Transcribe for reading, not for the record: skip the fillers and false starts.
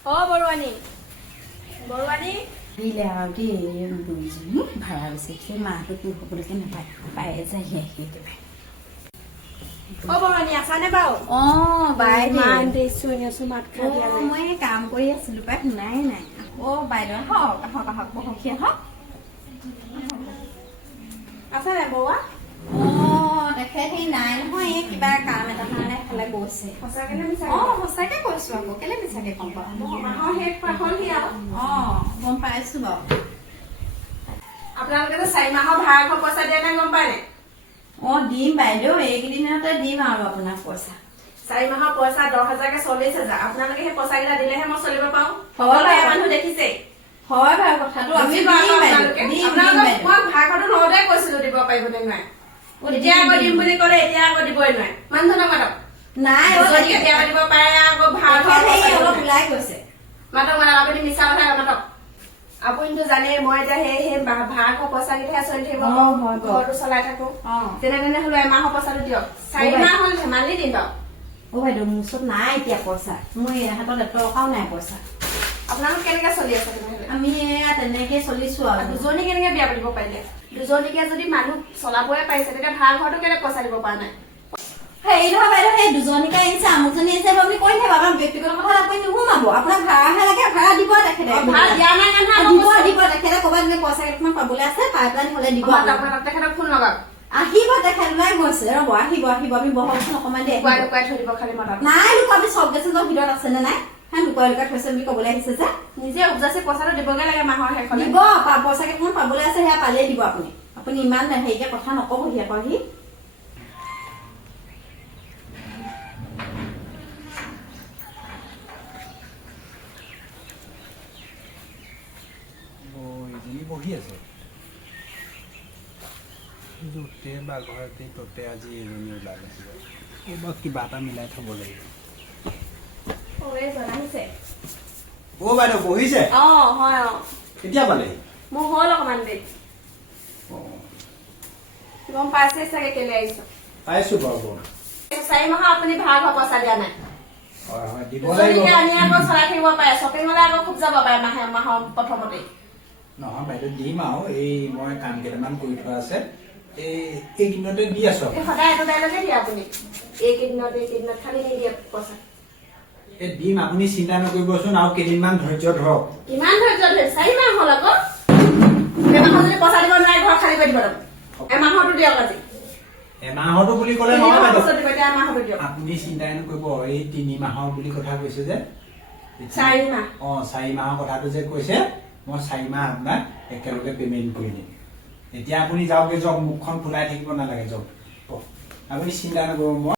অ বৰুৱানী বৰুৱানী দিলে আৰু দেই দুইজনী ভাড়া বিচাৰিছে মাহটো তোৰ সকলোকে নাপায় পায়ে যায় একেবাৰে অ বৰুৱানী আছানে বাৰু অ বাইদেউ ইমান দেৰিছো এনেছো মাত খাই দিয়া নাই মই কাম কৰি আছিলো পাই শুনাই নাই অ বাইদেউ আহক আহক আহক বহকি আহক আছে নাই বৰুৱা অ তেখেত সেই নাই নহয় এই কিবা কাম এটা কাৰণে এফালে গৈছে সঁচাকে নে মিছা অ সঁচাকে কৈছো আকৌ কেলে মিছাকে কম বাৰু মাহৰ শেষ পাখল সি আৰু অ গম পাইছো বাৰু আপোনালোকে যে 4 মাহৰ ভাড়া ঘৰ পইচা দিয়া নাই গম পায় নাই অ দিম বাইদেউ এইকেইদিনতে দিম আৰু আপোনাক পইচা 4 মাহৰ পইচা 10,000কে 40,000 আপোনালোকে সেই পইচা কেইটা দিলেহে মই চলিব পাৰো হয় সকলোৱে মানুহ দেখিছে হয় বাৰু কথাটো আমি দিম আপোনালোকে মই ভাড়া ঘৰটো লওঁতে কৈছিলো দিব পাৰিব নে নোৱাৰে এতিয়া আকৌ দিম বুলি ক'লে এতিয়া আকৌ দিবই নোৱাৰে মানুহজনক মাতক নাই যদি কেতিয়াবা দিব পাৰে আকৌ ভাড়া ঘৰ অলপ ওলাই গৈছে মাতক আপুনি মিছা কথা মাতক আপুনিতো জানেই মই এতিয়া সেই ভাড়া ঘৰ পইচা কেইটাহে চলি থাকিব ঘৰটো চলাই থাকো যেনে তেনে হলেও এমাহৰ পইচাটো দিয়ক 4 মাহ হল ধেমালি দিন দিয়ক অ বাইদেউ মোৰ ওচৰত নাই এতিয়া পইচা মোৰ হাতত এটকাও নাই পইচা আপোনালোক কেনেকে চলি আছে তেনেহলে আমি তেনেকে চলিছো আৰু দুজনী কেনেকে বিয়া পাতিব পাৰিলে দুজনীকে যদি মানুহ চলাবই পাৰিছে তেতিয়া ভাড়া ঘৰটো কেলে পইচা দিব পৰা নাই হেৰি নহয় বাইদেউ সেই দুজনীকে আহিছে আমুকজনী আহিছে আপুনি কৈ থাকিব আপোনাৰ ব্যক্তিগত কথা আপুনি নুসুমাব আপোনাৰ ভাড়াহে লাগে ভাড়া দিব তেখেতে ভাড়া দিয়া নাই দিব তেখেতে ক'ৰবাত পইচা কেইটামান পাবলৈ আছে পাই পেলাই হলে দিব তেখেতক ফোন লগাওক আহিব তেখেত ওলাই গৈছে ৰ'ব আহিব আমি বহকচোন অকমান দেৰি লুকুৱাই থৈ দিব খালি মনত নাই লুকুৱা আপুনি চব গেছে ভিতৰত আছে নে নাই হ্যাঁ লুকুৱাই থৈছে বুলি ক'বলৈ আহিছে যে নিজে উপজাচি পইচাটো দিবগে লাগে মাহৰ শেষলে দিব পইচা কেইটামান পাবলৈ আছে সেয়া পালেই দিব আপুনি ইমান হেৰিকে কথা নকবহি আকৌ সি বহি আছে য'তে বা ঘৰতে ততে আজি এজনী ওলাই গৈছিল ক'ৰবাত কিবা এটা মিলাই থ'ব লাগিব অ বাইদেউ বহিছে অ হয় অ কেতিয়া পালেহি মোৰ হ'ল অকমান দেৰি গম পাইছে চাগে কেলে আহিছো পাইছো বাৰু 4 মাহৰ আপুনি ভাড়া ঘৰ পইচা দিয়া নাই হয় হয় দিব দুজনীকে লাগিব আনি আকৌ চলাই থাকিব পাৰে শ্বপিঙলৈ আকৌ খুব যাব পাৰে মাহৰ প্ৰথমতে নহয় বাইদেউ দিম আৰু এই মই কাম কেইটামান কৰি থোৱা আছে এইকেইদিনতে দি আছো সদায় এইটো ডাইলগে দিয়ে আপুনি এইকেইদিনত খালি নিদিয়ে পইচা এই দিম আপুনি চিন্তা নকৰিবচোন আৰু কেইদিনমান ধৈৰ্য ধৰক কিমান ধৈৰ্য ধৰি 4 মাহ হ'ল আকৌ এমাহত যদি পইচা দিব নোৱাৰে ঘৰ খালী কৰি দিব এমাহতো দিয়ক আজি এমাহতো বুলি ক'লে নহয় বাইদেউ এমাহতো দিয়ক আপুনি চিন্তাই নকৰিব এই 3 মাহৰ বুলি কথা কৈছে যে 4 মাহ 4 মাহৰ কথাটো যে কৈছে মই 4 মাহ আপোনাক একেলগে পেমেন্ট কৰি দিম এতিয়া আপুনি যাওঁগে যাওক মুখখন ফুলাই থাকিব নালাগে যাওক আপুনি চিন্তা নকৰিব মই